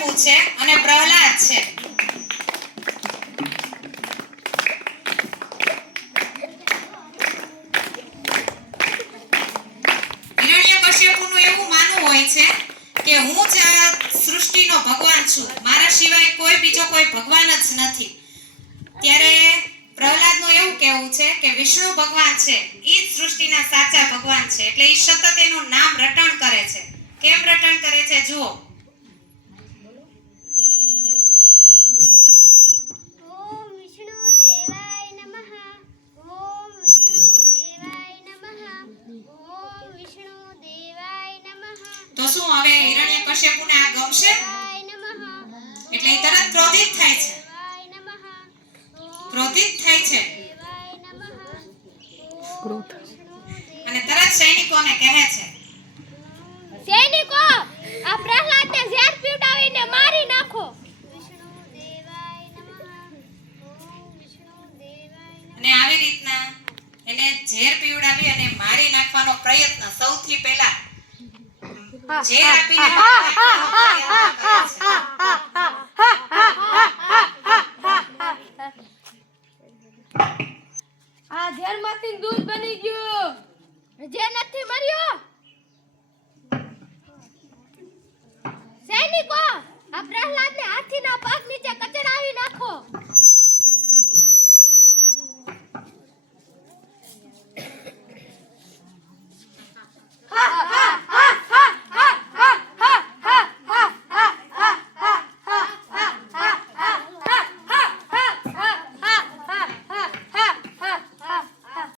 કશ્યપુ છે અને પ્રહલાદ છે. હિરણ્યકશ્યપુનું એવું માનવું હોય છે કે હું જ આ સૃષ્ટિનો ભગવાન છું, મારા સિવાય બીજો કોઈ ભગવાન જ નથી. ત્યારે પ્રહલાદનું એવું કહેવું છે કે વિષ્ણુ ભગવાન છે ઈ જ સૃષ્ટિના સાચા ભગવાન છે. એટલે ઈ સતત એનું નામ રટણ કરે છે. કેમ રટણ કરે છે જુઓ. ઓમ વિષ્ણુ દેવાય નમઃ. ઓમ વિષ્ણુ દેવાય નમઃ. ઓમ વિષ્ણુ દેવાય નમઃ. તો શું હવે હિરણ્યકશ્યપુને આ ગમશે? એટલે ઈ તરત ક્રોધિત થાય છે. ક્રોધિત થાય છે અને તરત સૈનિકોને કહે છે, સૈનિકો આ પ્રહલાદને ઝેર પીવડાવીને મારી નાખો. અને આવી રીતના એને ઝેર પીવડાવી અને મારી નાખવાનો પ્રયત્ન સૌથી પહેલા ઝેર આપીને આ ઝેરમાંથી દૂધ બની ગયું. જે નથી મર્યો. સૈનિકો આ પ્રહલાદને હાથીના પગ નીચે કચડાવી નાખો.